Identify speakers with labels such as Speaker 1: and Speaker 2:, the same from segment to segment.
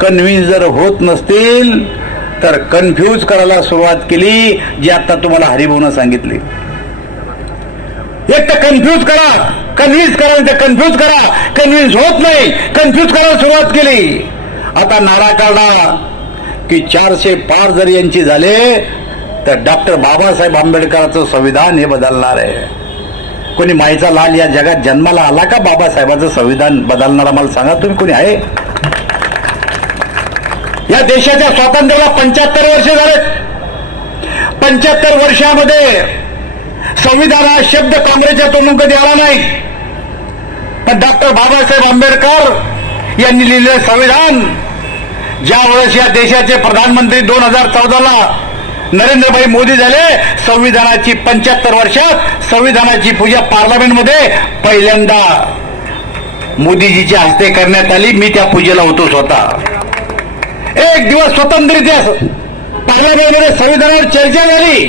Speaker 1: Convince जर होत नसतील तर कन्फ्यूज करायला सुरुवात केली जी आता तुम्हाला हरिभाऊनं सांगितली. एक तर कन्फ्यूज करा कन्व्हिन्स करा तर कन्फ्यूज करा. कन्व्हिन्स होत नाही कन्फ्यूज करायला सुरुवात केली. आता नाडा काढा की चारशे पार जर यांची झाले तर डॉक्टर बाबासाहेब आंबेडकरांचं संविधान हे बदलणार आहे. कोणी माईचा लाल या जगात जन्माला आला का बाबासाहेबांचं संविधान बदलणारा मला सांगा तुम्ही कोणी आहे? या देशाच्या स्वातंत्र्याला पंच्याहत्तर वर्ष झालेत. पंच्याहत्तर वर्षामध्ये संविधान हा शब्द काँग्रेसच्या तोंडून कधी आला नाही. पण डॉक्टर बाबासाहेब आंबेडकर यांनी लिहिलेलं संविधान ज्यावेळेस या देशाचे प्रधानमंत्री दोन हजार चौदाला नरेंद्रभाई मोदी झाले संविधानाची पंच्याहत्तर वर्षात संविधानाची पूजा पार्लमेंटमध्ये पहिल्यांदा मोदीजीच्या हस्ते करण्यात आली. मी त्या पूजेला होतो स्वतः. एक दिवस स्वतंत्र इतिहास पार्लमेंटमध्ये संविधानावर चर्चा झाली.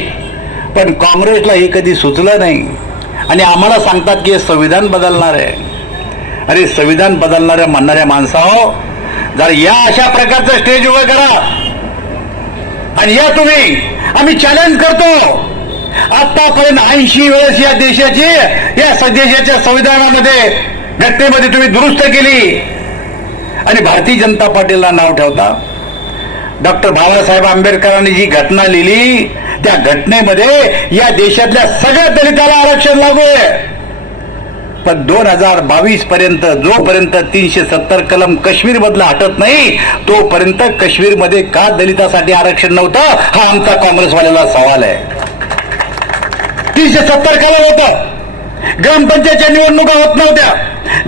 Speaker 1: पण काँग्रेसला हे कधी सुचलं नाही. आणि आम्हाला सांगतात की हे संविधान बदलणार आहे. अरे संविधान बदलणाऱ्या म्हणणाऱ्या माणसाहो जर या अशा प्रकारचं स्टेज उभं करा. आणि या तुम्ही आम्ही चॅलेंज करतो. आतापर्यंत ऐंशी वेळेस या देशाची या देशाच्या संविधानामध्ये घटनेमध्ये तुम्ही दुरुस्त केली. आणि भारतीय जनता पार्टीला नाव ठेवता. डॉक्टर बाबासाहेब आंबेडकरांनी जी घटना लिहिली त्या घटनेमध्ये या देशातल्या सगळ्या दलिताला आरक्षण लागू आहे. पण दोन हजार बावीस पर्यंत जोपर्यंत तीनशे सत्तर कलम काश्मीर मधला हटत नाही तोपर्यंत काश्मीरमध्ये का दलितासाठी आरक्षण नव्हतं हा आमचा काँग्रेसवाल्याला सवाल आहे. तीनशे सत्तर कलम होत. ग्रामपंचायतच्या निवडणुका होत नव्हत्या.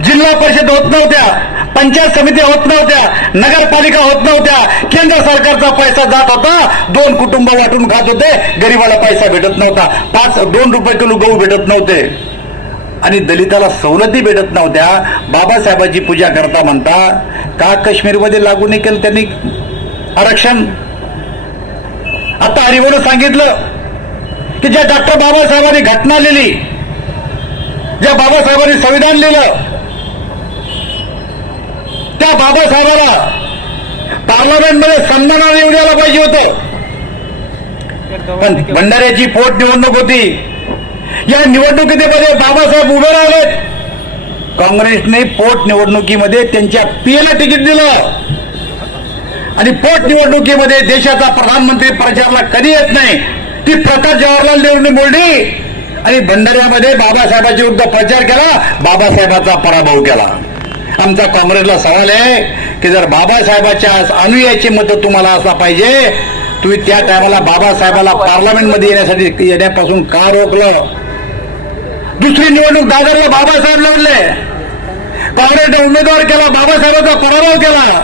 Speaker 1: जिल्हा परिषद होत नव्हत्या. पंचायत समिती होत नव्हत्या नगरपालिका होत नव्हत्या केंद्र सरकारचा पैसा जात होता. दोन कुटुंब वाटून खात होते गरीबाला पैसा भेटत नव्हता. पाच दोन रुपये किलो गहू भेटत नव्हते. आणि दलिताला सवलती भेटत नव्हत्या. बाबासाहेबांची पूजा करता म्हणता का काश्मीरमध्ये लागू नाही केलं त्यांनी आरक्षण? आता हरिवनं सांगितलं की ज्या डॉक्टर बाबासाहेबांनी घटना लिहिली ज्या बाबासाहेबांनी संविधान लिहिलं त्या बाबासाहेबाला पार्लमेंटमध्ये सन्मानाने येऊन द्यायला पाहिजे होतं. पण भंडाऱ्याची पोटनिवडणूक होती. या निवडणुकीमध्ये बाबासाहेब उभे राहिलेत. काँग्रेसने पोट निवडणुकीमध्ये त्यांच्या पीएला तिकीट दिलं. आणि पोट निवडणुकीमध्ये देशाचा प्रधानमंत्री प्रचारला कधी येत नाही ती प्रकाश जवाहरलाल नेहरूंनी बोलली आणि भंडाऱ्यामध्ये बाबासाहेबांच्या विरुद्ध प्रचार केला बाबासाहेबांचा पराभव केला. आमचा काँग्रेसला सवाल आहे की जर बाबासाहेबाच्या अनुयायाची मतं तुम्हाला असला पाहिजे तुम्ही त्या टायमाला बाबासाहेबाला पार्लमेंटमध्ये येण्यासाठी येण्यापासून का रोखलं? दुसरी निवडणूक दादरला बाबासाहेब लढले. काँग्रेसने उमेदवार केला बाबासाहेबांचा पराभव केला.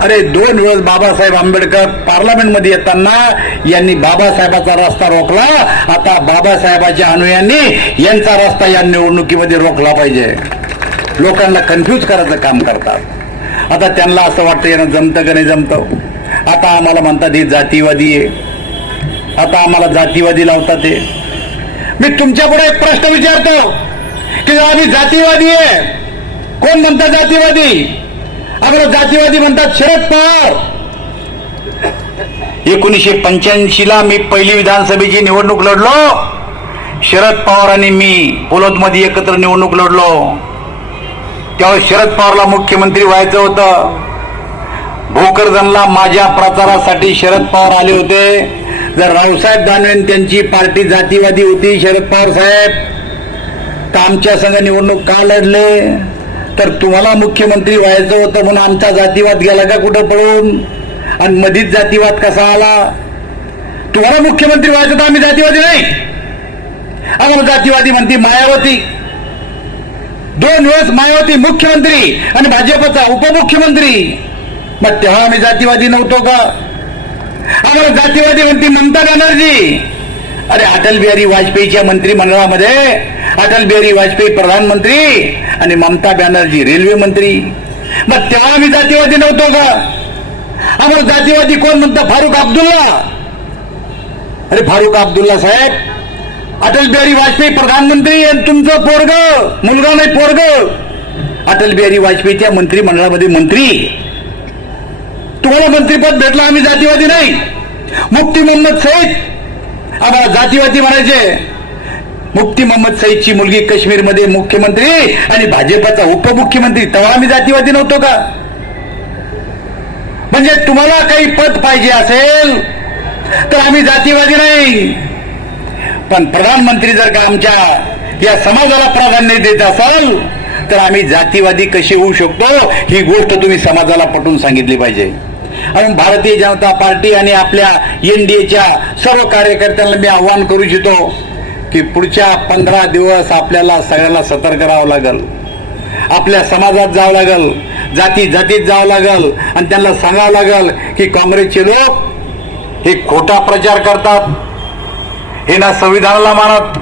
Speaker 1: अरे दोन वेळेस बाबासाहेब आंबेडकर पार्लमेंटमध्ये येताना यांनी बाबासाहेबाचा रस्ता रोखला. आता बाबासाहेबाच्या अनुयांनी यांचा रस्ता या निवडणुकीमध्ये रोखला पाहिजे. लोकांना कन्फ्यूज करायचं काम करतात. आता त्यांना असं वाटतं यानं जमतं का नाही जमतं? आता आम्हाला म्हणतात हे जातीवादी आहे. आता आम्हाला जातीवादी लावतात ते. मी तुमच्यापुढे एक प्रश्न विचारतो की आम्ही जातीवादी आहे. कोण म्हणतात जातीवादी? अगं जातीवादी म्हणतात शरद पवार. एकोणीसशे पंच्याऐंशी ला मी पहिली विधानसभेची निवडणूक लढलो. शरद पवार आणि मी पोलोदमध्ये एकत्र निवडणूक लढलो. त्यावेळेस शरद पवारला मुख्यमंत्री व्हायचं होतं भोकरदनला माझ्या प्रचारासाठी शरद पवार आले होते. जर रावसाहेब दानवे त्यांची पार्टी जातीवादी होती शरद पवार साहेब तर आमच्या संघ निवडणूक का लढले? तर तुम्हाला मुख्यमंत्री व्हायचं होतं म्हणून आमचा जातीवाद गेला का कुठं पळून? आणि मधीच जातीवाद कसा आला? तुम्हाला मुख्यमंत्री व्हायचं तर आम्ही जातीवादी नाही. आम्हाला जातीवादी म्हणती मायावती. दोन वेळेस मायावती मुख्यमंत्री आणि भाजपचा उपमुख्यमंत्री. मग तेव्हा आम्ही जातीवादी नव्हतो का? आम्हाला जातीवादी म्हणते ममता बॅनर्जी. अरे अटल बिहारी वाजपेयीच्या मंत्रिमंडळामध्ये अटल बिहारी वाजपेयी प्रधानमंत्री आणि ममता बॅनर्जी रेल्वे मंत्री. मग तेव्हा आम्ही जातीवादी नव्हतो का? आम्हाला जातीवादी कोण म्हणता? फारुख अब्दुल्ला. अरे फारुख अब्दुल्ला साहेब अटल बिहारी वाजपेयी प्रधानमंत्री आणि तुमचं पोरग मुलगा नाही पोरग. अटल बिहारी वाजपेयीच्या मंत्रिमंडळामध्ये मंत्री. तुम्हाला मंत्रीपद भेटलं आम्ही जातीवादी नाही. मुफ्ती मोहम्मद सईद. आम्हाला जातीवादी म्हणायचे. मुफ्ती मोहम्मद सईदची मुलगी काश्मीरमध्ये मुख्यमंत्री आणि भाजपाचा उपमुख्यमंत्री. तेव्हा आम्ही जातीवादी नव्हतो का? म्हणजे तुम्हाला काही पद पाहिजे असेल तर आम्ही जातीवादी नाही. पण प्रधानमंत्री जर का आमच्या या समाजाला प्राधान्य देत असाल तर आम्ही जातीवादी कशी होऊ शकतो? ही गोष्ट तुम्ही समाजाला पटवून सांगितली पाहिजे. आणि भारतीय जनता पार्टी आणि आपल्या एनडीएच्या सर्व कार्यकर्त्यांना मी आव्हान करू इच्छितो की पुढच्या पंधरा दिवस आपल्याला सगळ्याला सतर्क राहावं लागेल. आपल्या समाजात जावं लागेल जाती जातीत जावं लागेल आणि त्यांना सांगावं लागेल की काँग्रेसचे लोक हे खोटा प्रचार करतात. हे ना संविधानाला मानत.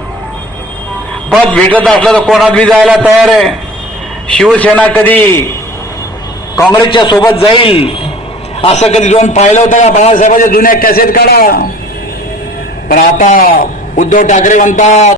Speaker 1: पद भेटत असलं तर कोणात बी जायला तयार आहे. शिवसेना कधी काँग्रेसच्या सोबत जाईल? असं कधी दोन पाहिलं होतं का? बाळासाहेबांच्या जुन्या कॅसेट काढा. पण आता उद्धव ठाकरे म्हणतात